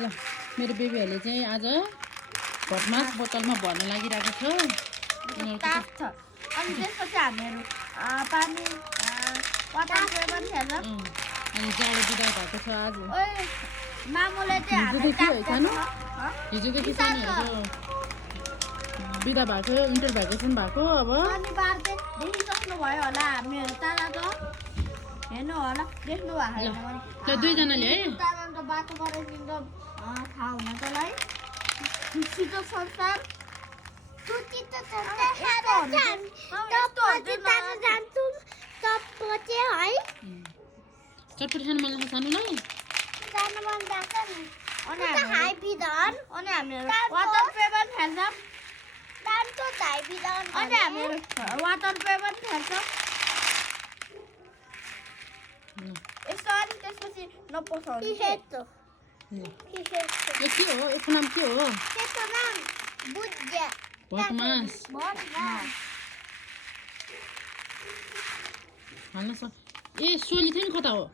ल मेरो बेबीहरूले चाहिँ आज भटमास बोतलमा भर्न लागिरहेको छ। ताप छ अनि त्यसपछि हामीहरू पानी पटाएर पनि खेल्छ। अनि जाडो बिदा भएको छ आज। ओइ मामुले चाहिँ हामी हिजोदेखि सानोहरूको बिदा भएको, इन्टर भ्याकेसन भएको। अब शनिबार चाहिँ देखिसक्नु भयो होला हामीहरू ताराको हेर्नु होला देख्नु भएको छैन ल दुईजनाले है ताराको बाटो गराइदिन्छ थाहा हुन तँलाई छिटो संसार चटपटी खानु मन लाग्छ सानोलाई। अनि हामीहरू वाटर पेपर खेल्छौँ अनि हामीहरू वाटर पेपर खेल्छौँ यस्तो अनि त्यसपछि नपसाउनु यो के हो? यसको नाम के हो? भटमास। हाल्न सक्छ। ए सोली थियो नि कता हो?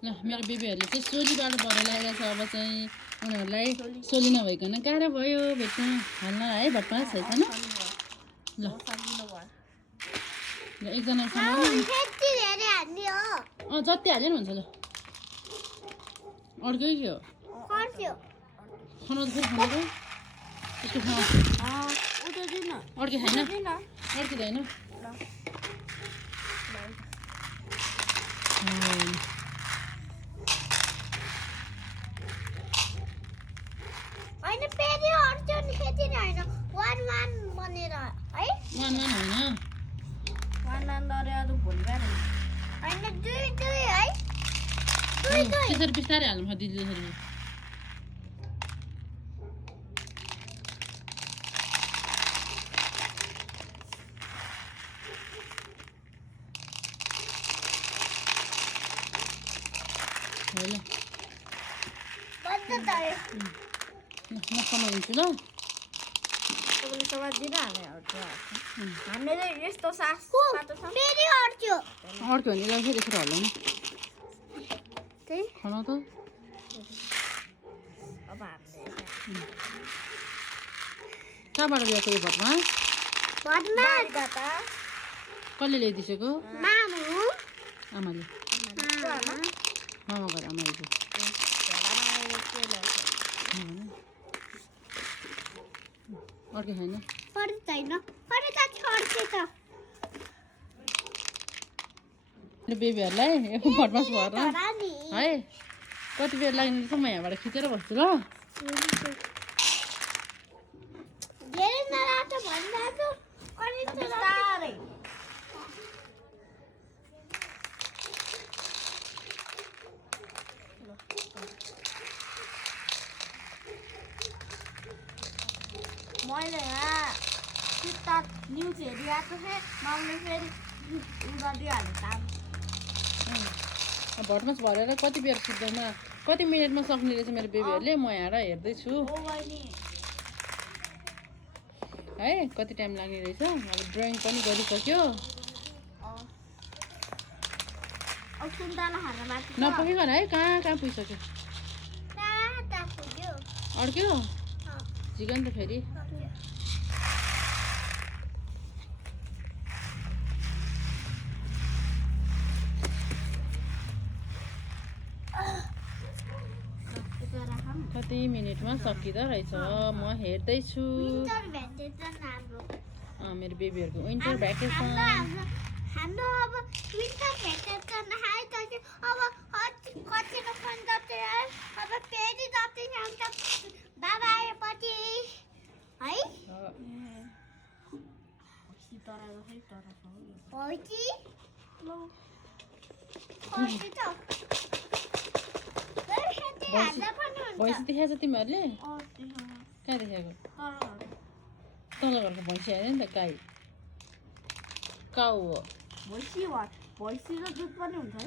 ल मेरो बेबीहरूले चाहिँ सोलीबाट भएर ल्याइरहेको छ। अब चाहिँ उनीहरूलाई सोली नभइकन गाह्रो भयो भेट्न हाल्न है भटमास है छैन। ल ल एकजना जति हाल्यो नि हुन्छ। ल अर्कै के हो? खानु त फेरि खानु यसको खानु अर्कै खाएन अर्किँदैन। होइन फेरि अड्छ नि खेती होइन वान वान बनेर है वान वान होइन वान वान गरेर भोलि बिहान होइन दुई दुई है दुई दुई त्यसरी बिस्तारै हाल्नु पर्छ दिदी त्यसरी। ल बन्द गरे म समाइदिन्छु ल। तपाईँले सवाद दिन हामीले यस्तो सास फेरि अड्थ्यो अर्को भने फेरि यसरी हल्लाउनु त्यही खानु त। अब हामीले कहाँबाट ल्याएको यो भटमास? कसले ल्याइदिसेको? आमाले। मामा घर आमाले अर्कै छैन बेबीहरूलाई भटमास भएर है कति बेर लाग्ने रहेछ। म यहाँबाट खिचेर बस्छु ल। मैले यहाँ टिकटक न्युज हेरिरहेको थिएँ माउले फेरि गरिदिइहाल्यो काम। भटमास भरेर कति बेर सिक्दैमा कति मिनटमा सक्ने रहेछ मेरो बेबीहरूले। म यहाँ हेर्दैछु है कति टाइम लाग्ने रहेछ। अब ड्रइङ पनि गरिसक्यो। नपुगिकन है कहाँ कहाँ पुगिसक्यो। अड्क्यो चिकन त फेरि कति मिनटमा सकिँदो रहेछ। म हेर्दैछु मेरो बेबीहरूको विन्टर भ्याकेसन। हाम्रो अब विन्टर भ्याकेसन आइसक्यो अब कतिको फोन गर्छ अब फेरि जति आउँछ बाबा आएपछि है भैँसी देखाएछ तिमीहरूले? कहाँ देखाएको? तल घरको भैँसी आयो नि त गाई काउ हो। भैँसी र दुध पनि हुन्छ है।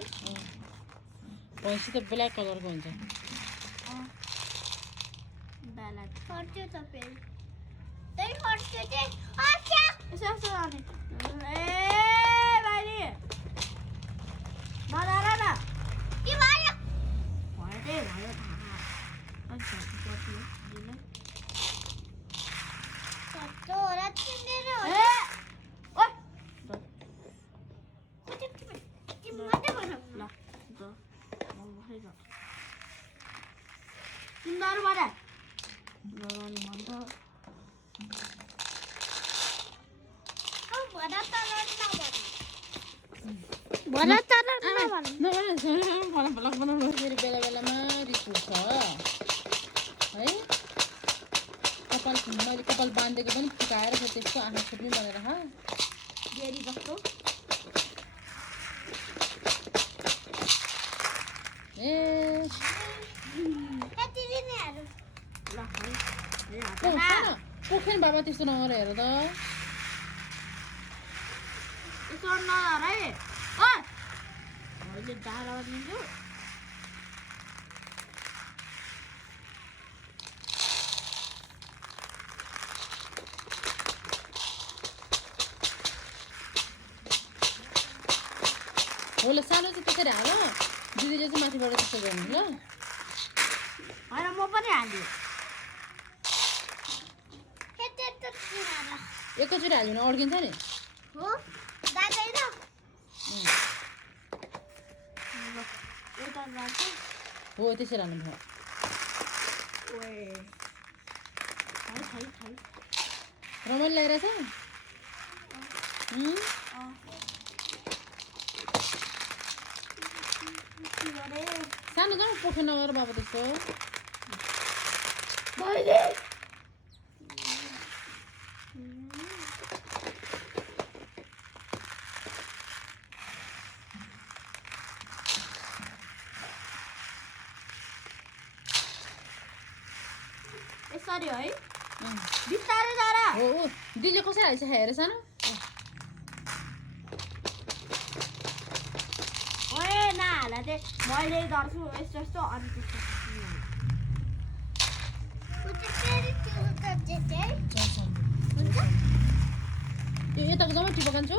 भैँसी त ब्ल्याक कलरको हुन्छ। फेरि बेला बेलामा रिस उठ्छ है कपाल मैले कपाल बाँधेको पनि फुकाएर फेरि त्यसको आँखा फुट्ने भनेर ए पोखेन बाबा त्यस्तो नगर हेर त होला सानो चाहिँ त्यसरी हाल दिदीले चाहिँ माथिबाट त्यस्तो गर्नु ल म पनि हाल्छु एकैचोटि हाल्यो भने अड्किन्छ नि हो दादैन हो त्यसरी हाल्नु भयो रमाइलो लागिरहेछ सानो जाउँ पोखे नगर बाबा त्यस्तो यसरी है बिस्तारै जरा हो दिदीले कसरी हाल्छ हेर सानो ओए नहाला चाहिँ मैले गर्छु यस्तो यस्तो अनि यो यताको जम्मै टिपकान्छु